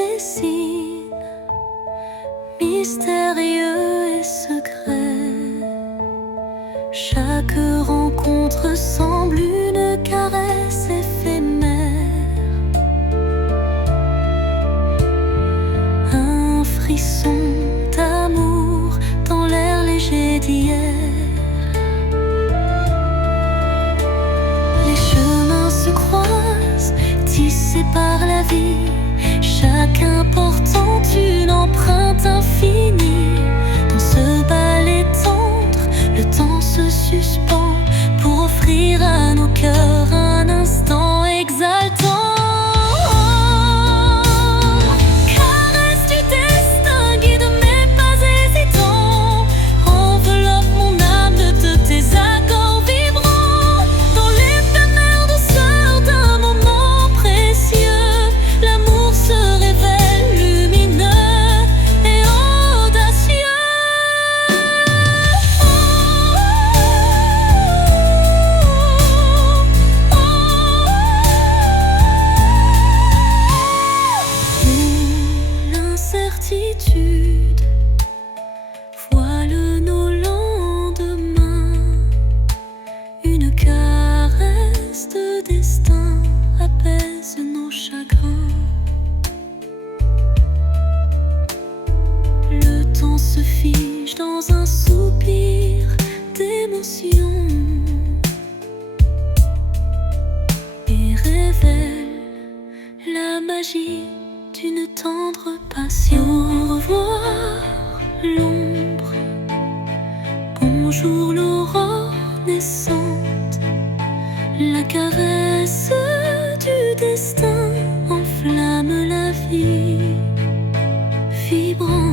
ces signes mystérieux et secrets. Chaque rencontre semble une caresse éphémère, un frisson d'amour dans l'air léger d'hier. Les chemins se croisent, tissés par la vie, chacun portant une empreinte infinie. Dans ce ballet tendre, le temps se suspend pour offrir à nos cœurs un instant exaltant. Caresse du destin, guide mes pas hésitants, enveloppe mon âme de tes accords vibrants. Dans l'éphémère douceur d'un moment précieux, l'amour se révèle lumineux et audacieux. L'incertitude voile nos lendemains, une caresse de destin apaise nos chagrins. Le temps se fige dans un soupir d'émotion et révèle la magie d'une tendre passion. Au revoir l'ombre, bonjour l'aurore naissante. La caresse du destin enflamme la vie vibrante.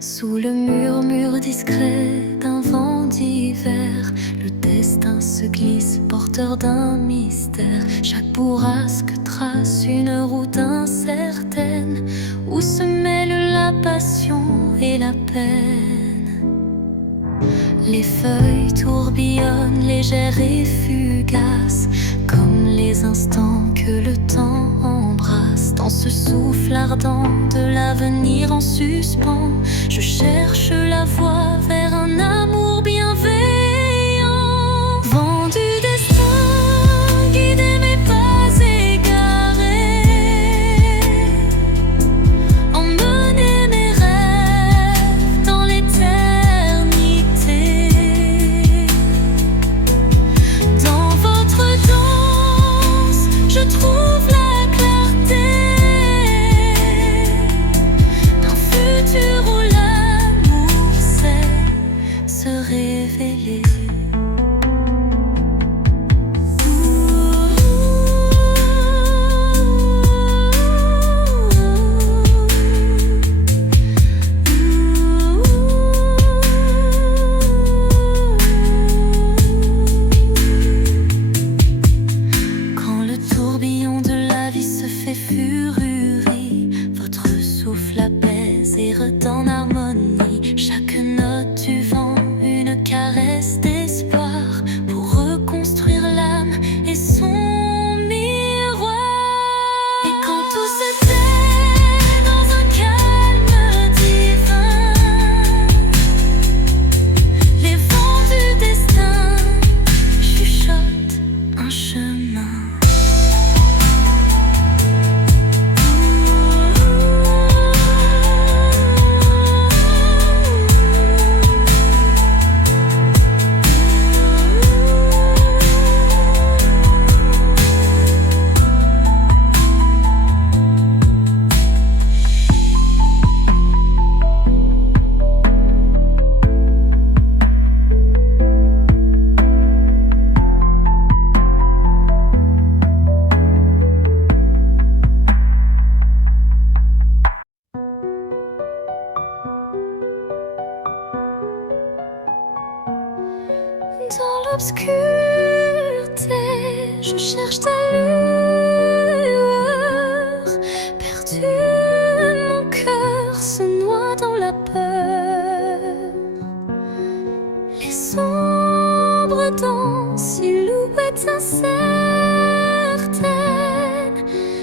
Sous le murmure discret d'un vent d'hiver, le destin se glisse, porteur d'un mystère. Chaque bourrasque trace une route incertaine, où se mêlent la passion et la peine. Les feuilles tourbillonnent, légères et fugaces, comme les instants que le temps embrasse. Dans ce souffle ardent de l'avenir en suspens, je cherche la voie vers un amour bienveillant. Vent du destin, guidez mes pas égarés, emmenez mes rêves dans l'éternité. Dans votre danse, je trouve la clarté d'un futur où l'amour sait se révéler. Quand le tourbillon de la vie se fait furie, votre souffle apaise et redonne harmonie. Chaque note du vent, une caresse d'espoir pour reconstruire l'âme et son miroir. Et quand tout se tait dans un calme divin, les vents du destin chuchotent un chemin. l'obscurité, je cherche ta lueur. Perdu, mon cœur se noie dans la peur. Les ombres dansent, silhouettes incertaines,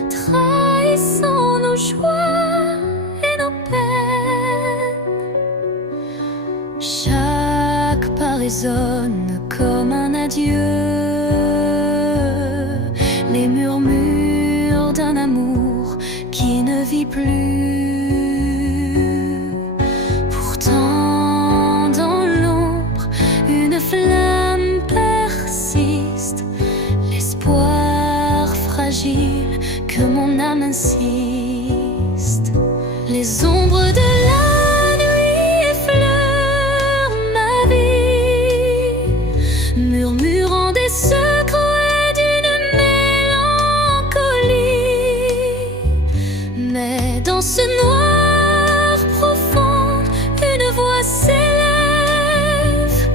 trahissant nos joies et nos peines. Chaque pas résonne comme un adieu, les murmures d'un amour qui ne vit plus. Pourtant dans l'ombre, une flamme persiste, l'espoir fragile que mon âme insiste. Les ombres de la nuit effleurent ma vie, murmurant des secrets d'une mélancolie. Mais dans ce noir profond, une voix s'élève,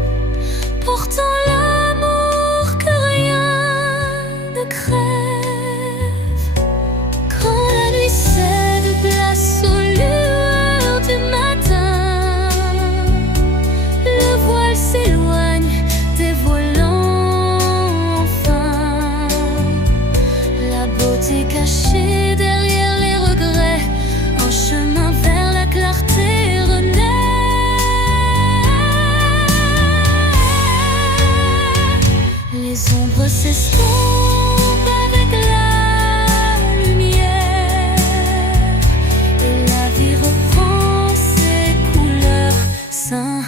portant l'amour que rien ne crève. Quand la nuit cède place aux lueurs du matin, le voile s'éloigne, dévoilant enfin la beauté cachée derrière les regrets. Un chemin vers la clarté renaît. Les ombres s'estompent avec la lumière, et la vie reprend ses couleurs sincères.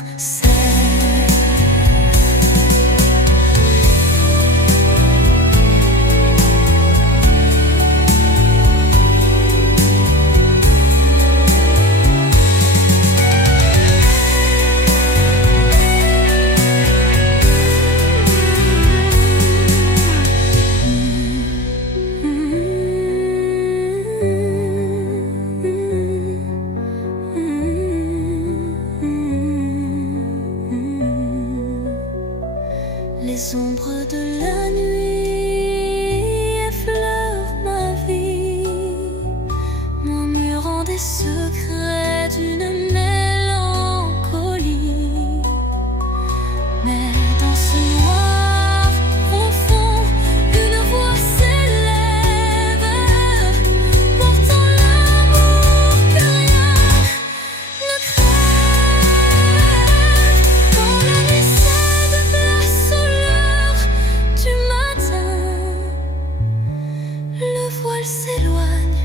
Les ombres de la nuit effleurent ma vie, murmurant des secrets d'une mélancolie. Mais dans ce noir profond, une voix s'élève, portant l'amour que rien ne crève. Quand la nuit cède place aux lueurs du matin, le voile s'éloigne,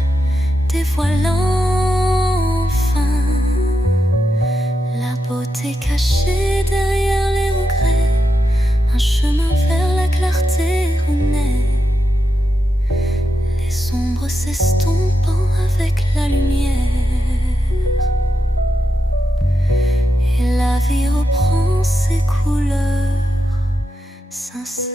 dévoilant enfin la beauté cachée derrière les regrets. Un chemin vers la clarté renaît, les ombres s'estompant avec la lumière, et la vie reprend ses couleurs sincères.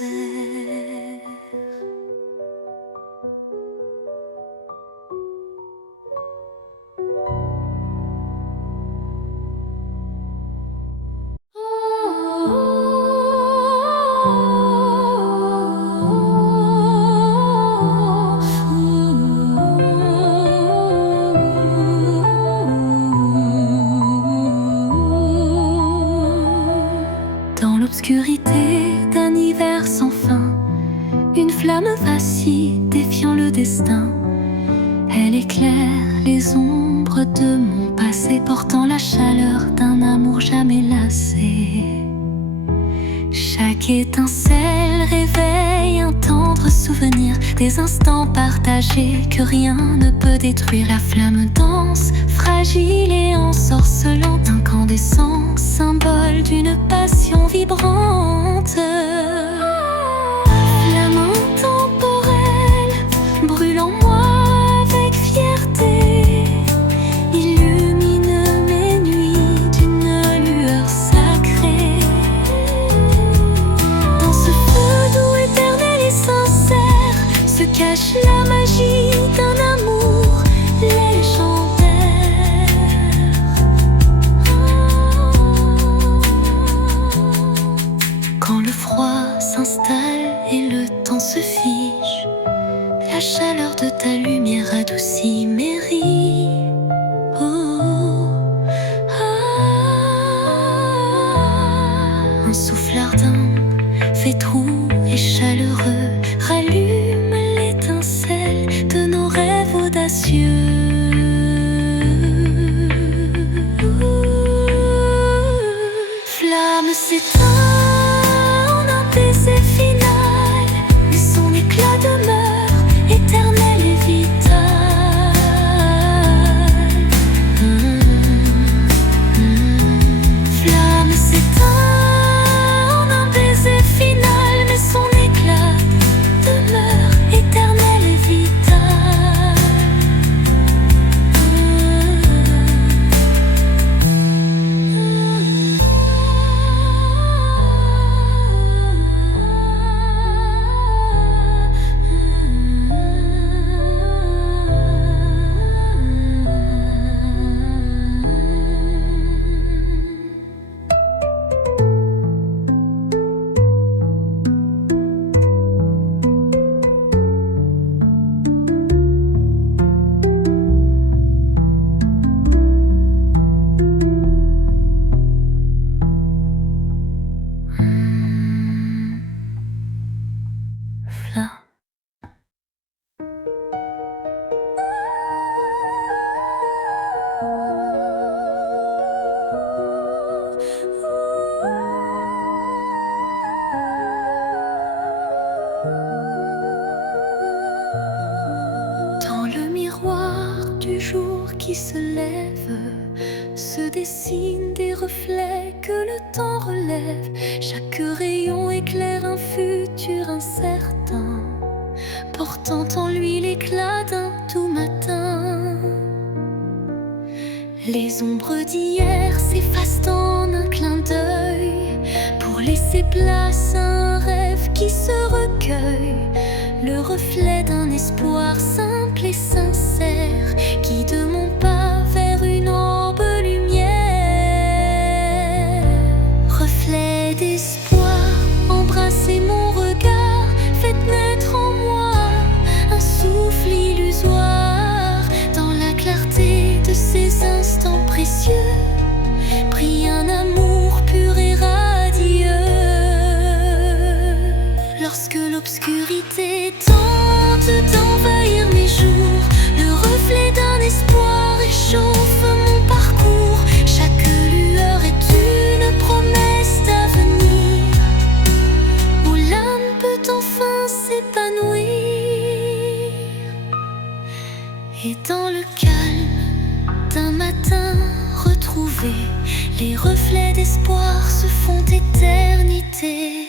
Dans l'obscurité d'un hiver sans fin, une flamme vacille défiant le destin. Elle éclaire les ombres de mon passé, portant la chaleur d'un amour jamais lassé. Chaque étincelle réveille un tendre souvenir, des instants partagés que rien ne peut détruire. La flamme danse, fragile et ensorcelante, incandescent, symbole d'une passion vibrante. Flamme intemporelle, brûle en moi avec fierté, illumine mes nuits d'une lueur sacrée. Dans ce feu doux, éternel et sincère, se cache la magie d'un amour légendaire. Quand le froid chaleur de ta lumière adoucit mes rides. Un souffle ardent, fait trou et chaleureux, rallume l'étincelle de nos rêves audacieux. Flamme s'éteint en un baiser final, mais son éclat demeure éternel et vital. Flamme s'éteint en un baiser final, mais son éclat demeure éternel et vital. Dans le miroir du jour qui se lève, se dessinent des reflets que le temps relève. Chaque rayon éclaire un futur incertain, portant en lui l'éclat d'un doux matin. Les ombres d'hier s'effacent en un clin d'œil, pour laisser place à un rêve qui se recueille. Le reflet d'un espoir simple et sincère, guide mon pas vers une orbe lumière. Reflet d'espoir, embrassez mon regard, faites naître en moi un souffle illusoire. Dans la clarté de ces instants précieux, brille un amour pur et radieux. Lorsque l'obscurité tente d'envahir mes jours, le reflet d'un espoir réchauffe mon parcours. Chaque lueur est une promesse d'avenir, où l'âme peut enfin s'épanouir. Et dans le calme d'un matin retrouvé, les reflets d'espoir se font éternité.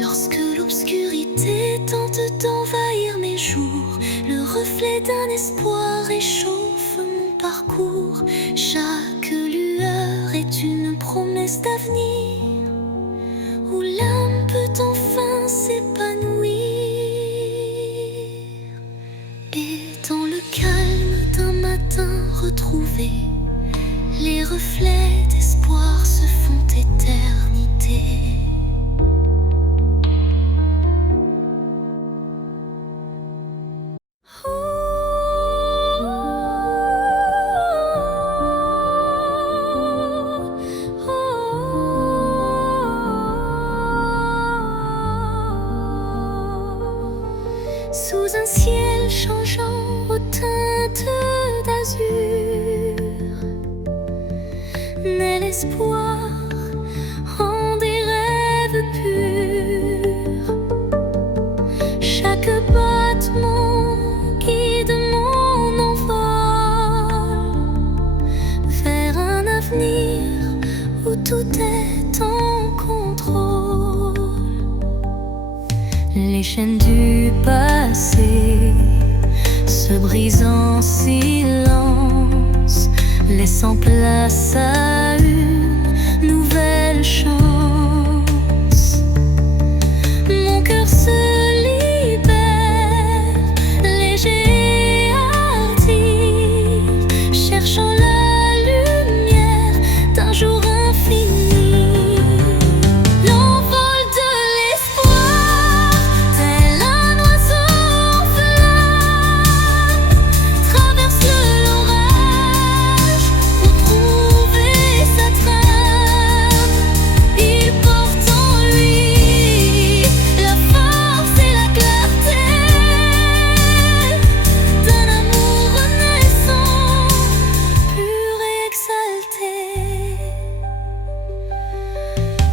Lorsque l'obscurité tente d'envahir mes jours, le reflet d'un espoir réchauffe mon parcours. Chaque lueur est une promesse d'avenir, où l'âme peut enfin s'épanouir. Et dans le calme d'un matin retrouvé, les reflets d'espoir se font éternité. Sous un ciel changeant aux teintes d'azur, naît l'espoir en des se brise en silence, laissant place à une nouvelle chance. Mon cœur se libère, léger et hardi, cherchant la lumière d'un jour infini. L'envol de l'espoir, tel un oiseau en flamme, traverse l'orage pour trouver sa trame. Il porte en lui la force et la clarté d'un amour renaissant, pur et exalté.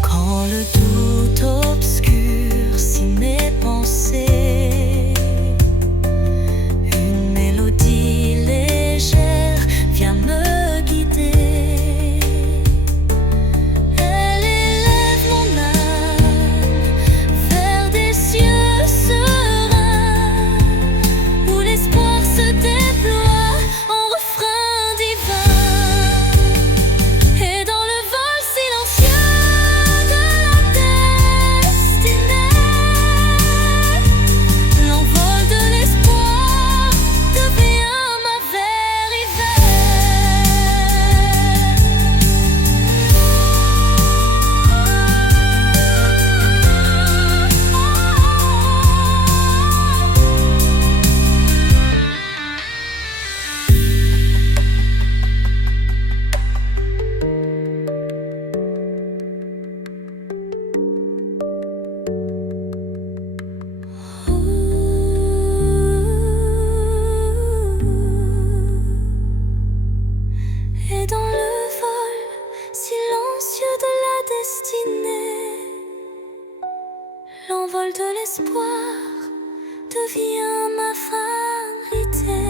Quand le doute obscurcit mes pensées, une mélodie légère vient me guider. Elle élève mon âme vers des cieux sereins, où l'espoir se déploie en refrain divin. Et dans le vol silencieux de la destinée, l'envol de l'espoir devient ma vérité. Et dans le vol silencieux de la destinée, l'envol de l'espoir devient ma vérité.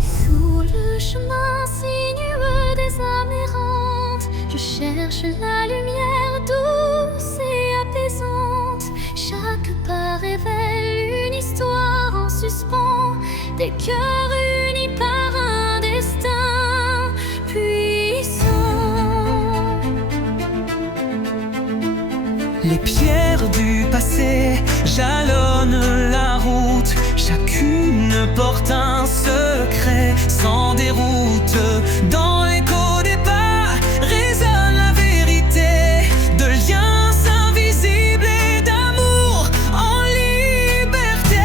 Sous le chemin sinueux des âmes errantes, je cherche la lumière douce et apaisante. Chaque pas révèle une histoire en suspens, des cœurs unis par un destin puissant. Les pierres du passé jalonnent la route, chacune porte un secret sans déroute. Dans l'écho des pas résonne la vérité de liens invisibles et d'amour en liberté.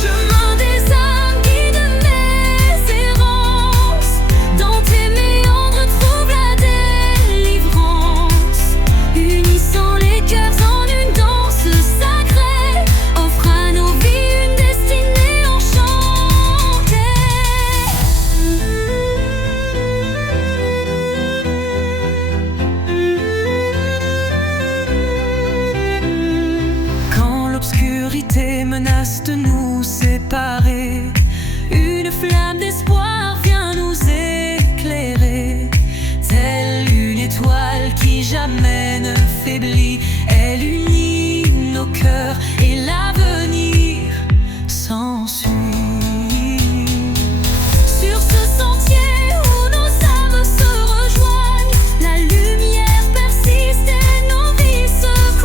Chemin des âmes, guide mes errances, dans tes méandres trouve la délivrance. Unissant les cœurs en une danse sacrée, offre à nos vies une destinée enchantée. Quand l'obscurité menace de nous séparer, une flamme d'espoir vient nous éclairer. Telle une étoile qui jamais ne faiblit, elle unit nos cœurs et l'avenir s'ensuit. Sur ce sentier où nos âmes se rejoignent, la lumière persiste et nos vies se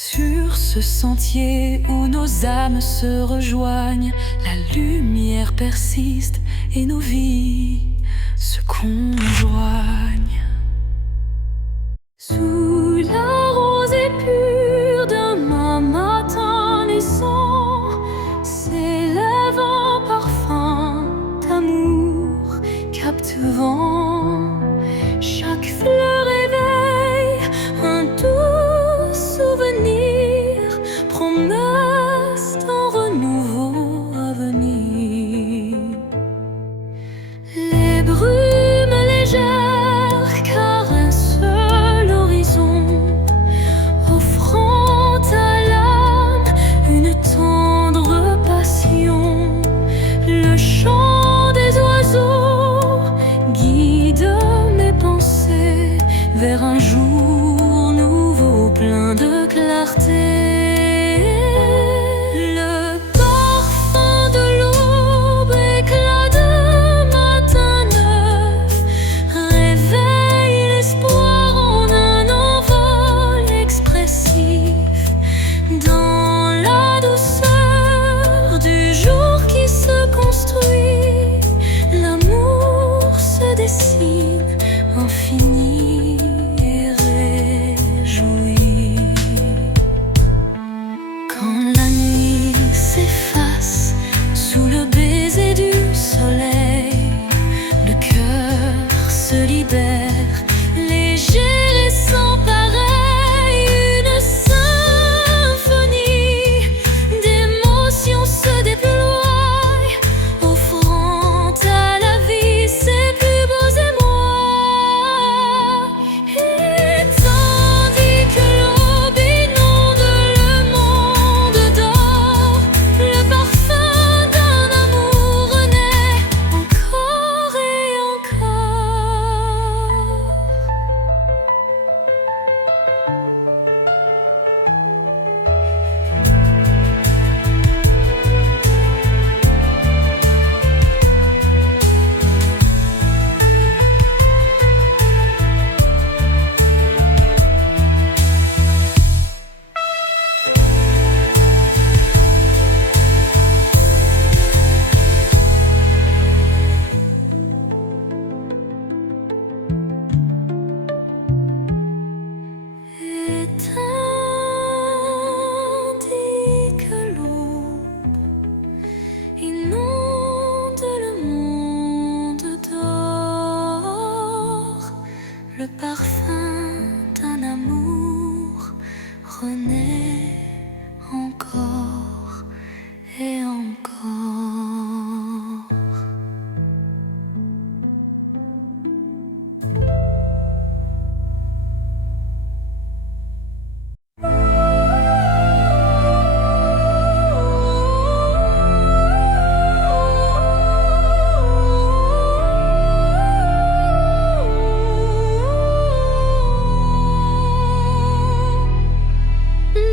conjoignent. Sur ce sentier où nos âmes se rejoignent, la lumière persiste et nos vies se conjoignent. Sous la rosée pure d'un matin naissant, vers un jour nouveau plein de clarté. Le parfum de l'aube, éclat de matin neuf, réveille l'espoir en un envol expressif. Dans la douceur du jour qui se construit, l'amour se dessine infini et réjoui. Quand la nuit s'efface sous le baiser du soleil, le cœur se libère, léger et sans pareil. Une symphonie d'émotions se déploie, offrant à la vie ses plus beaux émois. Et tandis que l'aube inonde le monde d'or, le parfum d'un amour renaît encore et encore. Et tandis que l'aube inonde le monde d'or, le parfum d'un amour renaît encore et encore.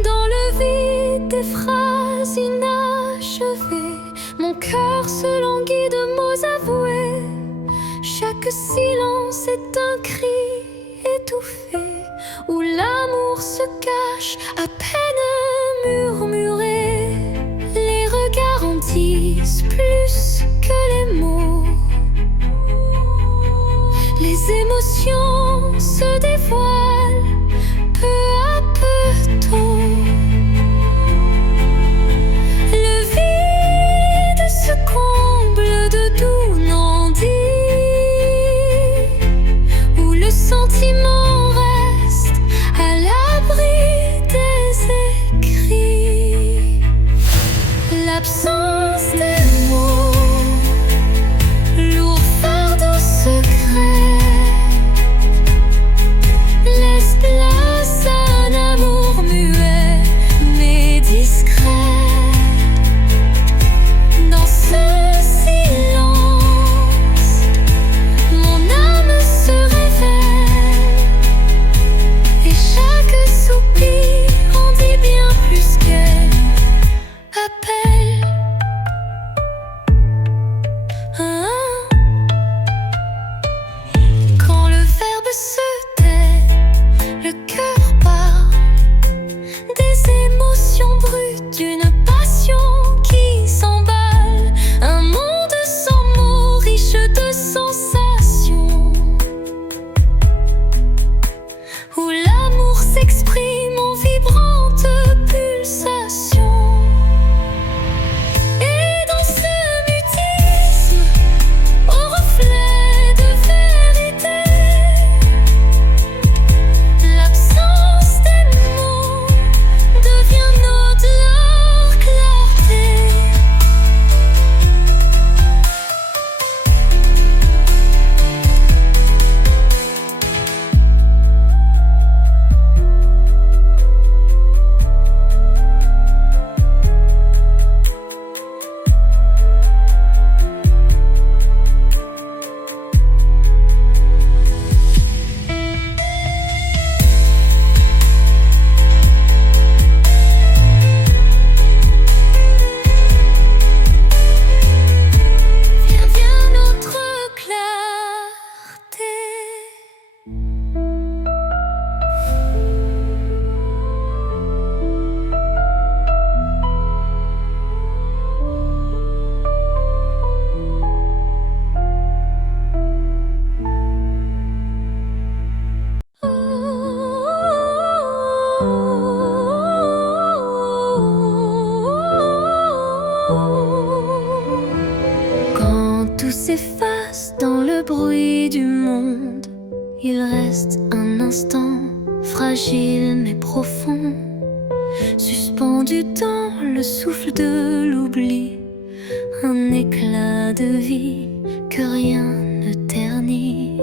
Dans le vide des phrases inachevées, mon cœur se languit de mots avoués. Chaque silence est un cri étouffé, où l'amour se cache à peine murmuré. Les regards en disent plus que les mots. Les émotions se dévoilent peu à peu tôt. Le vide se comble de doux non-dits, où le sentiment reste à l'abri des écrits. L'absence des mots, lourd fardeau secret, fragile mais profond, suspendu dans le souffle de l'oubli, un éclat de vie que rien ne ternit.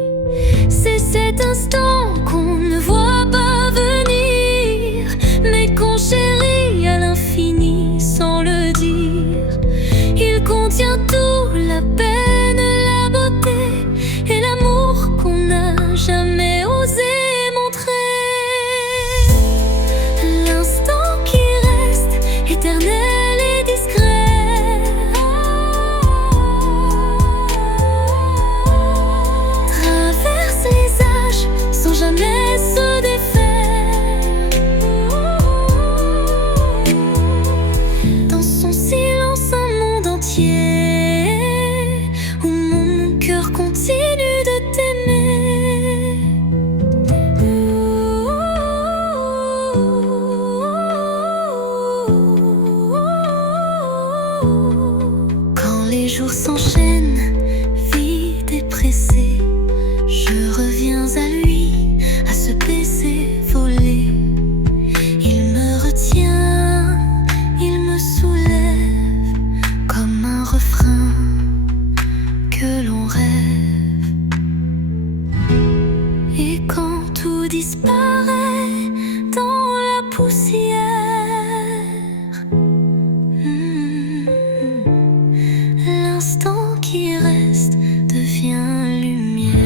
C'est cet instant qu'on ne voit pas venir, mais qu'on chérit à l'infini sans le dire. Il contient tout, la peine, la beauté et l'amour qu'on n'a jamais osé montrer. L'instant qui reste éternel et discret, traverse les âges sans jamais se défaire. Dans son silence un monde entier, où mon cœur continue de t'aimer. Quand les jours s'enchaînent, vides et pressés, je reviens à lui, à ce baiser volé. Il me retient, il me soulève, comme un refrain que l'on rêve. Et quand tout disparaît dans la poussière, l'instant qui reste devient lumière.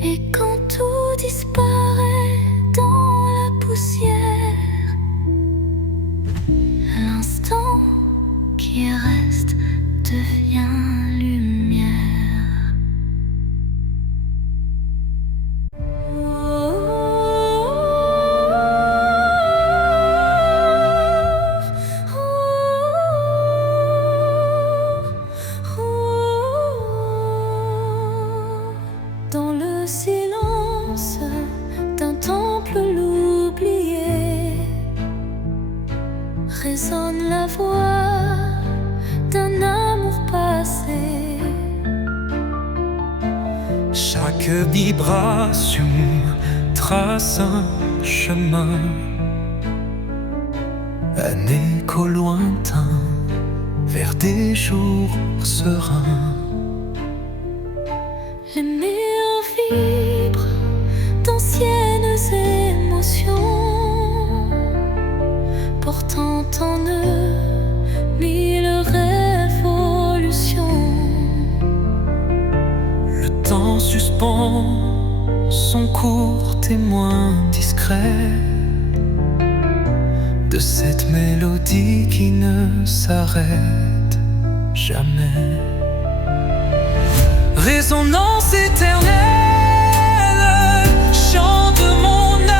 Et quand tout disparaît dans la poussière, l'instant qui reste devient lumière. Dans le silence d'un temple l'oublié, résonne la voix d'un amour passé. Chaque vibration trace un chemin, un écho lointain vers des jours sereins. Les murs vibrent d'anciennes émotions, portant en eux mille révolutions. Le temps suspend son court témoin discret de cette mélodie qui ne s'arrête jamais. Résonance éternelle, chante mon âme,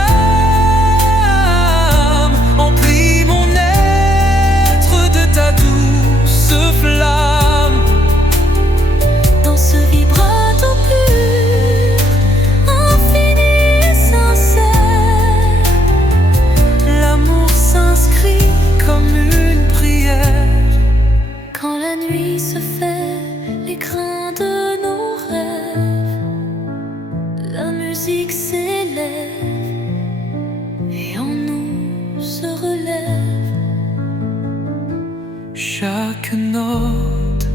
emplis mon être de ta douce flamme. Dans ce vibrato pur, infini et sincère, L'amour s'inscrit comme une prière. quand la nuit se fait l'écrin de nos rêves, la musique s'élève et en nous se relève. Chaque note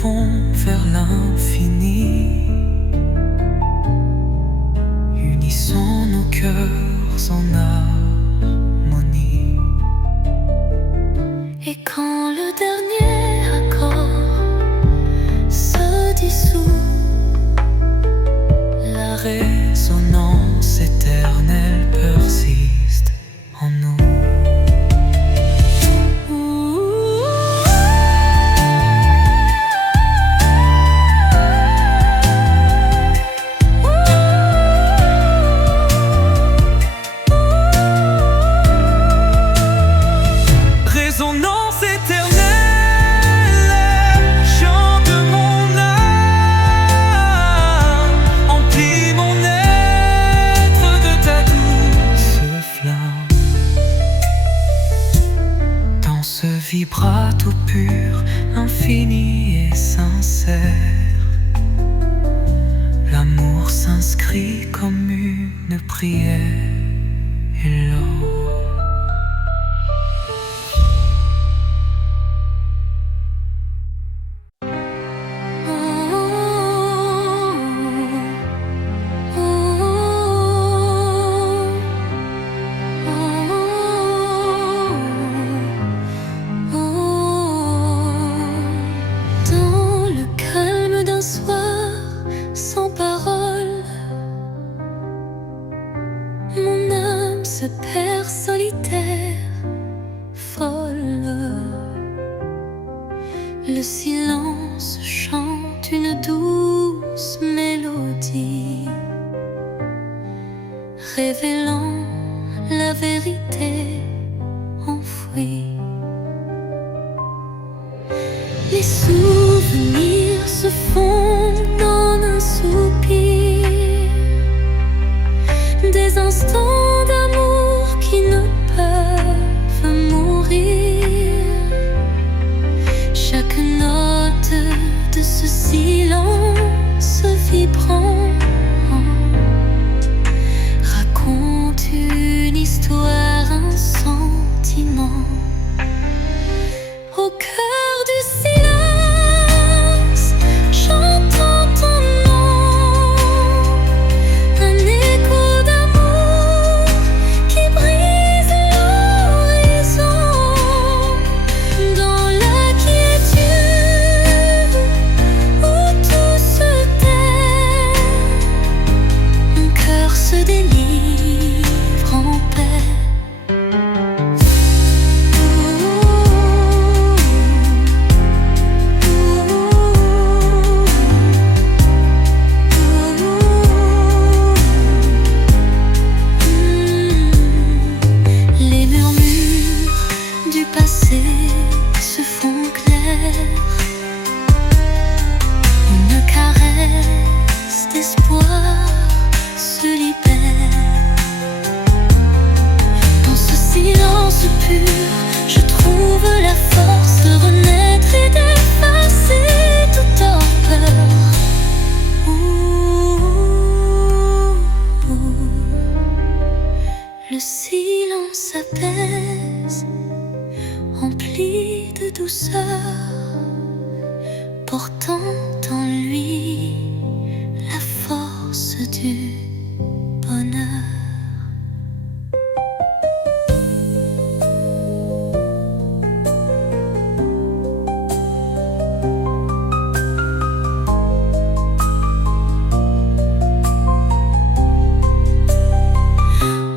pont vers l'infini. Unissons nos cœurs en harmonie. Et quand le dernier accord se dissout, la résonance éternelle persiste en nous. Résonance éternelle, chant de mon âme, emplis mon être de ta douce flamme. Dans ce vibrato pur, infini et sincère, l'amour s'inscrit comme une prière et l'or. dans le calme d'un soir sans parole, mon âme se perd solitaire, folle. Le silence chante une douce mélodie, révélant la vérité enfouie. Les souvenirs se fondent en un soupir, des instants d'amour qui ne peuvent mourir. Chaque note de ce silence vibrant raconte une histoire, un sentiment. Au cœur du silence, j'entends ton nom, un écho d'amour qui brise l'horizon. Dans la quiétude où tout se tait, mon cœur se délivre en paix. Les murmures du passé se font clairs, une caresse d'espoir se libère. Dans ce silence pur, je trouve la force de renaître et d'effacer toute torpeur. Le silence apaise, rempli de douceur, portant en lui la force du bonheur.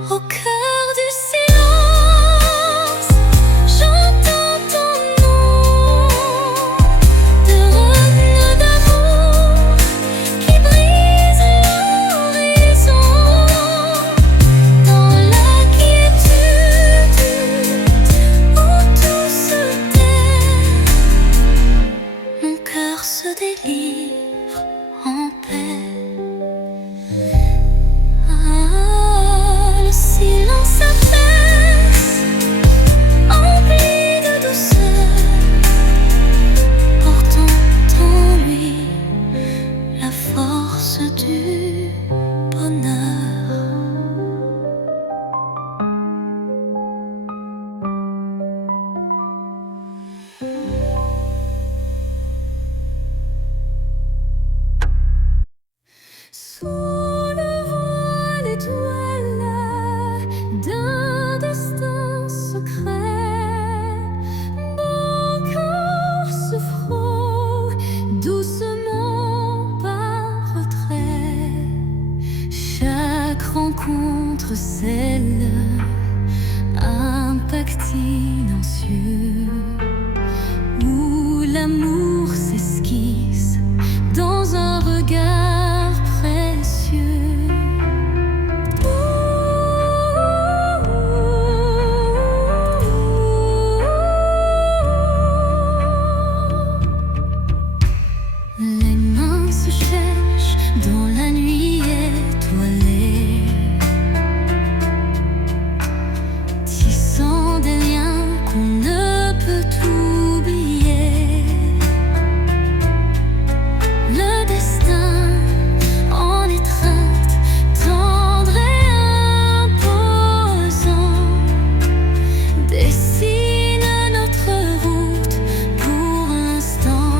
Au cœur du silence, j'entends ton nom, de l'amour s'esquisse dans un regard précieux. Les mains se cherchent dans la nuit étoilée, tissant des liens qu'on ne peut oublier. Le destin en étreinte, tendre et imposant, dessine notre route pour l'instant.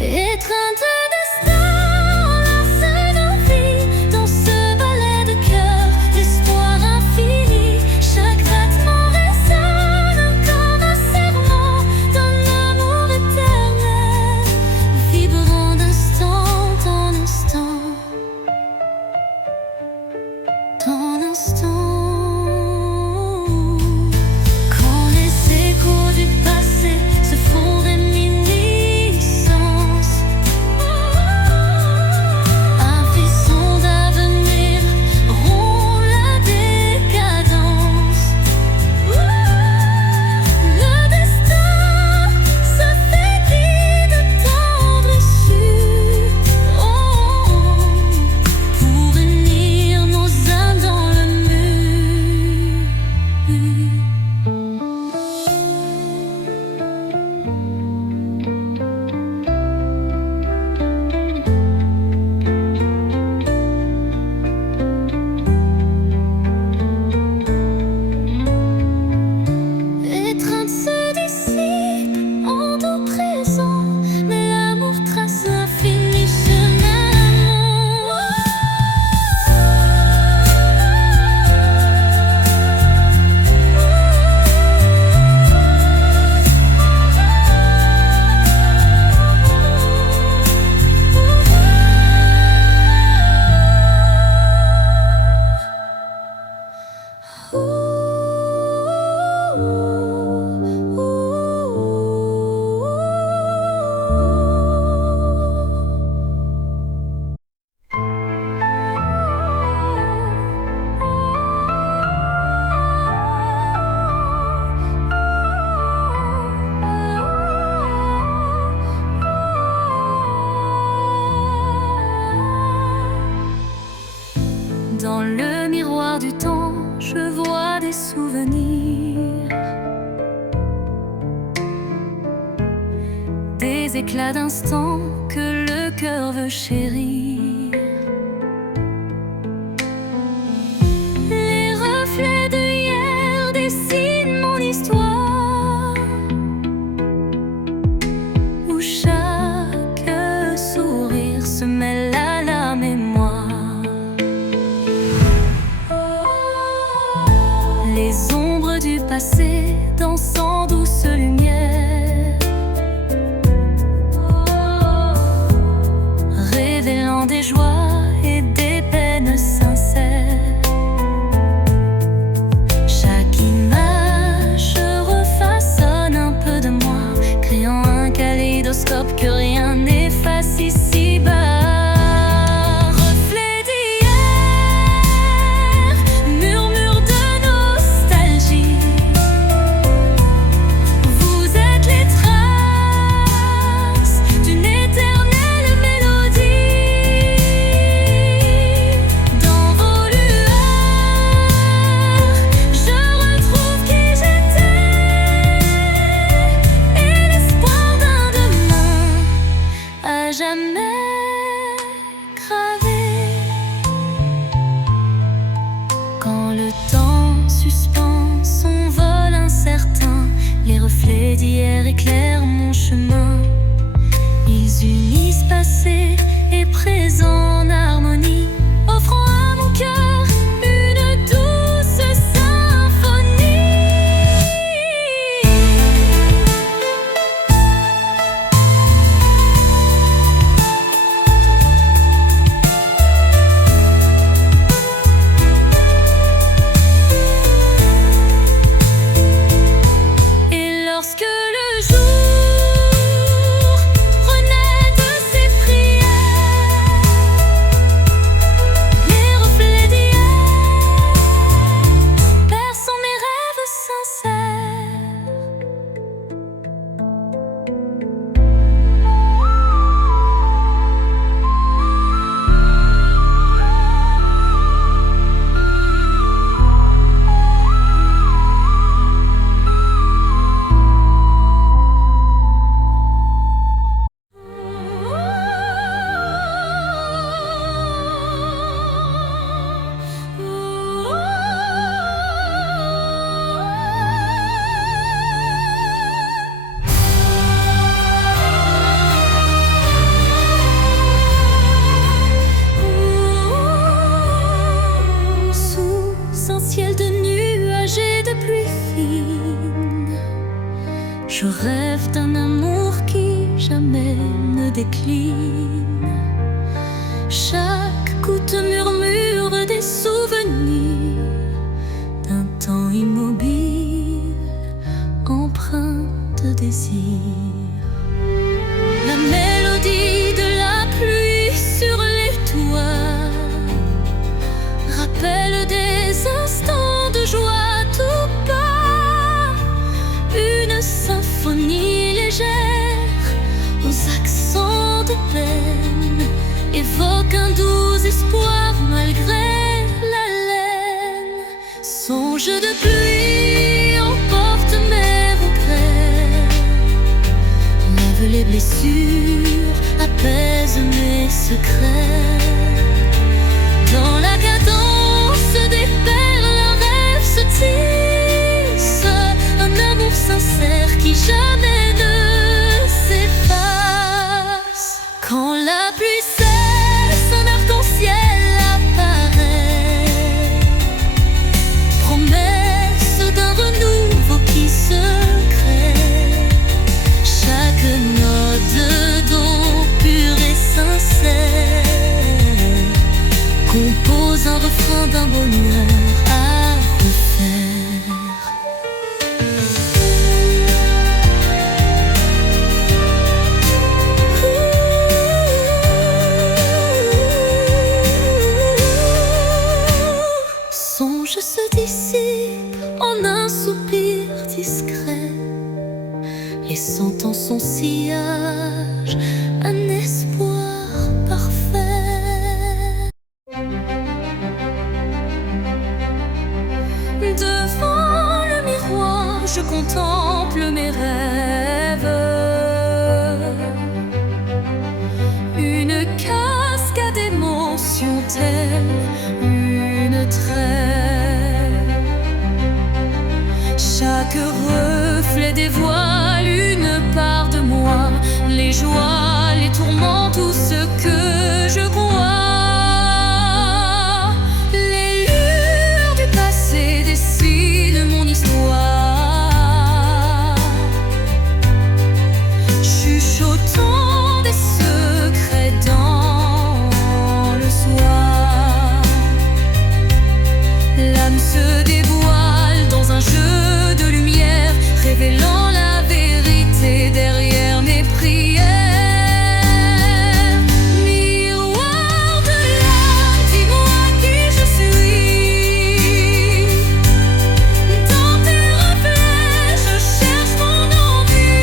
Étreinte de destin, enlace nos vies dans ce ballet de cœur, l'espoir infini. Chaque battement résonne comme un serment d'un amour éternel, vibrant d'instant en instant, en instant. Quand les échos du passé se font réminiscence, un frisson d'avenir rompt la décadence. Le destin se fait guide tendre et sûr, pour unir nos âmes dans le mur. Étreinte se dissipe en doux présent, mais l'amour trace l'infini chemin. Dans le miroir du temps, je vois des souvenirs, des éclats d'instants que le cœur veut chérir. Les reflets de hier dessinent mon histoire, où chaque sourire se mêle à la mémoire. Les ombres du passé dansant douce lumière, révélant des joies et des peines sincères. Chaque image refaçonne un peu de moi, créant un kaléidoscope que rien n'efface ici-bas. Jamais gravé. Quand le temps suspend son vol incertain, les reflets d'hier éclairent mon chemin. Ils unissent passé et présent en harmonie, offrant à mon cœur une douce symphonie. Et lorsque le jour rêve d'un amour qui jamais ne décline. Chaque goutte murmure des souvenirs d'un temps immobile, empreint de désir. La mélodie de la pluie sur les toits rappelle des instants de joie tout bas. Une symphonie légère aux accents de peine évoque un doux espoir malgré la laine. Songe de pluie emporte mes regrets, lave les blessures, apaise mes secrets. Dans la cadence des perles, un rêve se tisse, un amour sincère qui jamais ne s'efface. Quand la pluie cesse, un arc-en-ciel apparaît, promesse d'un renouveau qui se crée. Chaque note d'eau pure et sincère compose un refrain d'un bonheur à refaire. Songe se dissipe en un soupir discret, laissant en son sillage un espoir parfait. Devant le miroir, je contemple mes rêves. Une cascade d'émotions telle une trêve. Chaque reflet dévoile une part de moi, les joies, les tourments, tout ce que je crois. Les lueurs du passé dessinent mon histoire, chuchotant des secrets dans le soir. L'âme se dévoile dans un jeu de lumière, révélant la vérité derrière mes prières. Miroir de l'âme, dis-moi qui je suis. Dans tes reflets, je cherche mon ennui.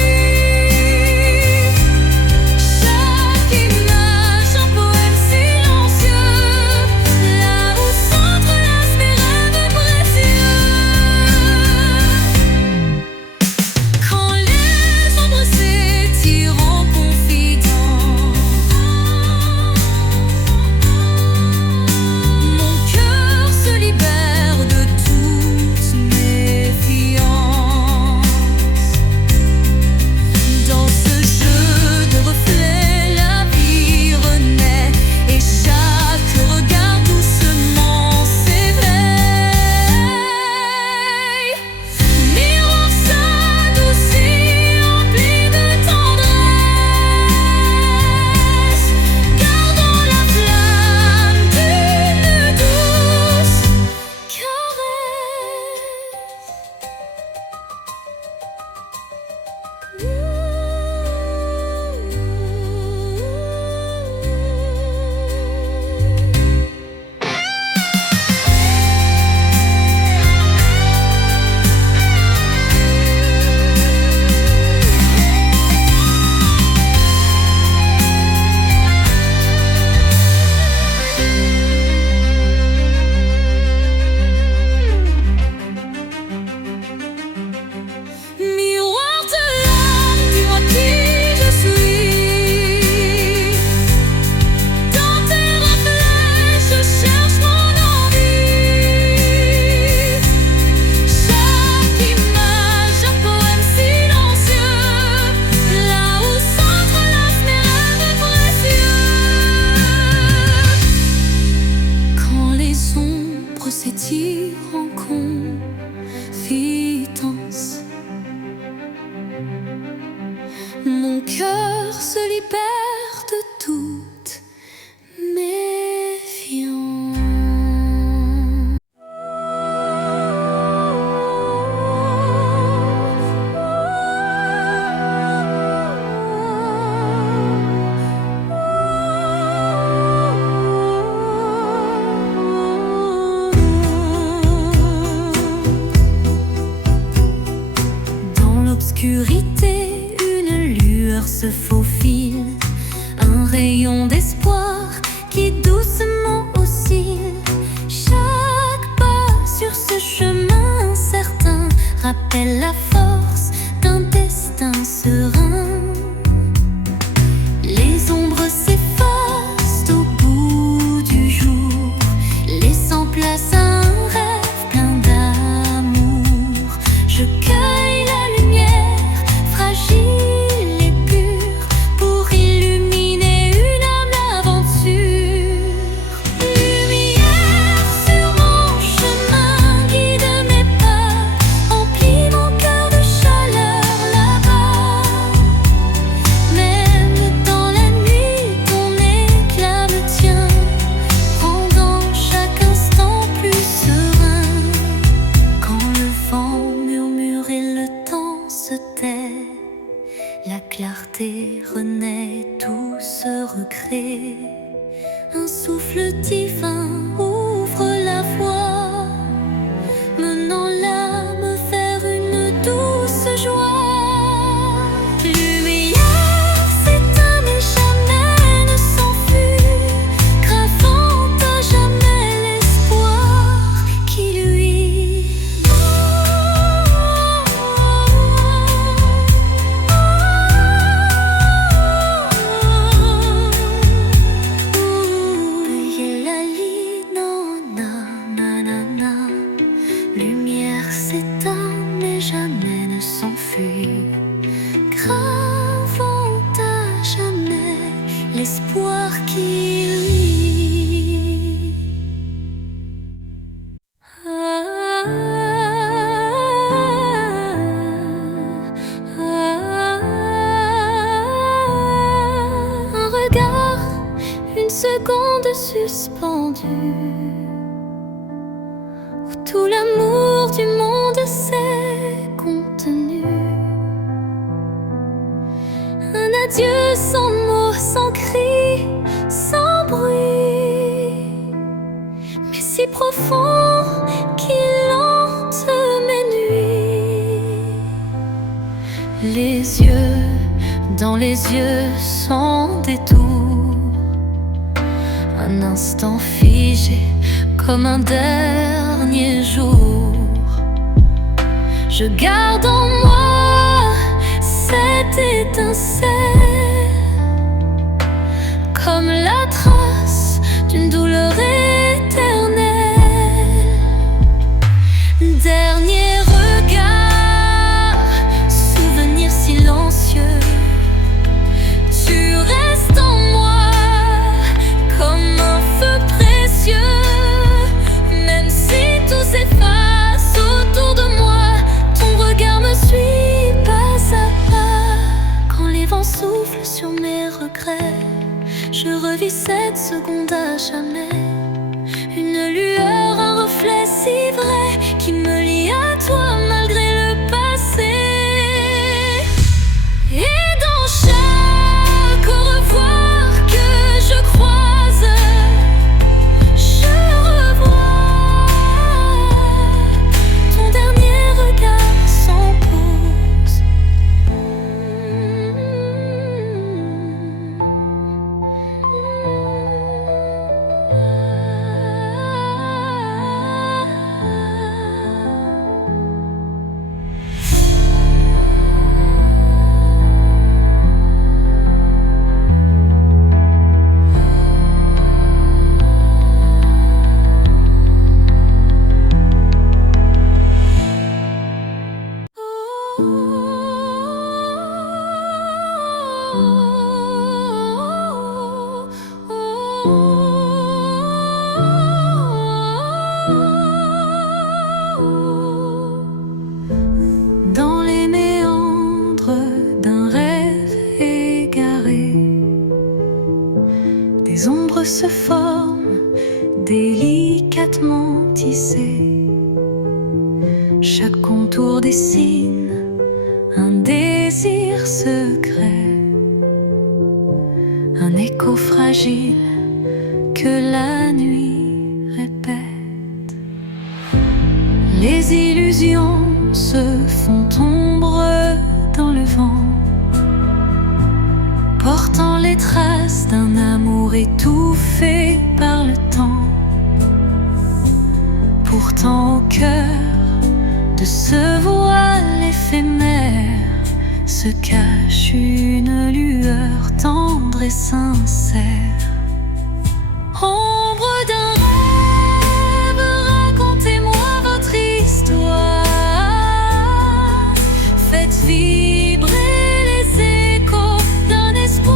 Mon cœur se libère de toute méfiance. Dans l'obscurité, une lueur se faufile, un rayon d'espoir qui doucement oscille. Chaque pas sur ce chemin incertain rappelle la force d'un destin serein. Les ombres s'effacent au bout du jour, laissant place à un rêve plein d'amour. Je cueille la lumière, fragile et pure, pour illuminer une âme d'aventure. Lumière sur mon chemin, guide mes pas, emplis mon cœur de chaleur là-bas. Même dans la nuit, ton éclat me tient, rendant chaque instant plus serein. Quand le vent murmure et le temps se tait, la clarté renaît, tout se recrée. Un souffle divin ouvre la voie, menant l'âme vers une douce joie. Lumière s'éteint mais jamais ne s'enfuit, gravant à jamais l'espoir qui luit. Lumière s'éteint mais jamais ne s'enfuit, gravant à jamais l'espoir qui luit. Un regard, une seconde suspendue, où tout l'amour du monde s'est contenu. Un adieu sans mots, sans cri, sans bruit, mais si profond qu'il hante mes nuits. Les yeux dans les yeux sans détour, un instant figé comme un dernier jour. Je garde en moi cette étincelle, comme la trace d'une douleur éternelle. Dernier regard, souvenir silencieux, tu restes en moi comme un feu précieux. Même si tout s'efface autour de moi, ton regard me suit pas à pas. Quand les vents soufflent sur mes regrets, je revis cette seconde à jamais. Une lueur, un reflet si vrai qui me lie à toi malgré le passé. Et dans chaque au revoir que je croise, je revois ton dernier regard sans pause. se forme, délicatement tissé. Chaque contour dessine un désir secret, un écho fragile que la nuit répète. Les illusions se font ombre dans le vent, portant les traces d'un amour étouffé par le temps. Pourtant au cœur de ce voile éphémère se cache une lueur tendre et sincère. Ombre d'un rêve, racontez-moi votre histoire. Faites vibrer les échos d'un espoir.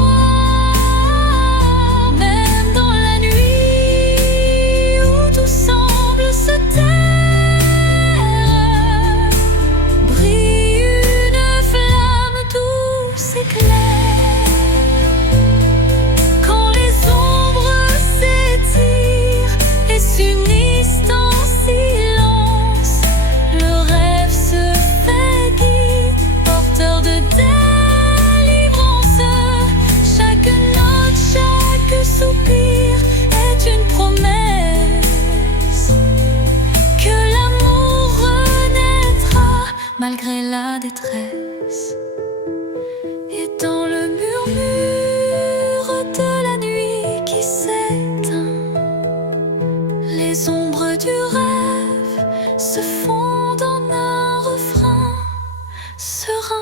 Même dans la nuit où tout semble se taire, brille une flamme douce et claire. Quand les ombres s'étirent et s'unissent en silence, le rêve se fait guide, porteur de délivrance. Chaque note, chaque soupir est une promesse que l'amour renaîtra malgré la détresse. Et dans le murmure de la nuit qui s'éteint, les ombres du rêve se fondent en un refrain serein.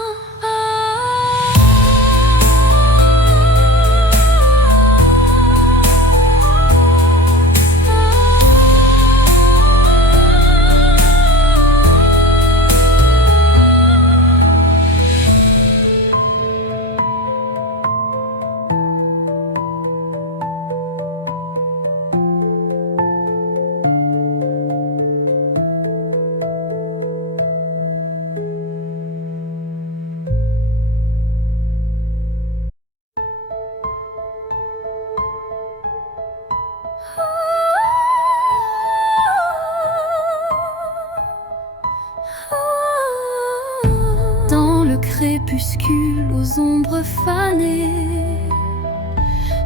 Dans le crépuscule aux ombres fanées,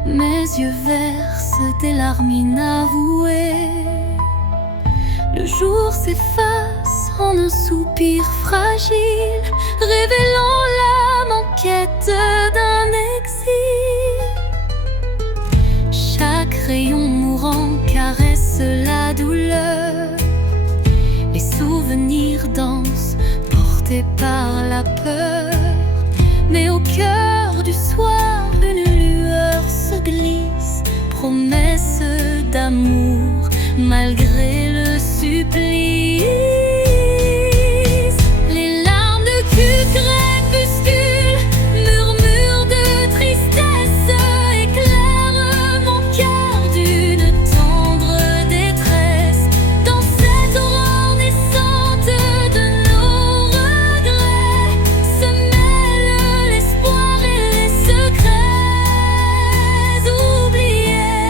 mes yeux versent des larmes inavouées. Le jour s'efface en un soupir fragile, révélant l'âme en quête d'un exil. Chaque rayon mourant caresse la douleur, les souvenirs dansent portés par la peur. Mais au cœur du soir, une lueur se glisse, promesse d'amour malgré le supplice. Les larmes de crépuscule, murmures de tristesse, éclairent mon cœur d'une tendre détresse. Dans cette aurore naissante de nos regrets se mêlent l'espoir et les secrets oubliés.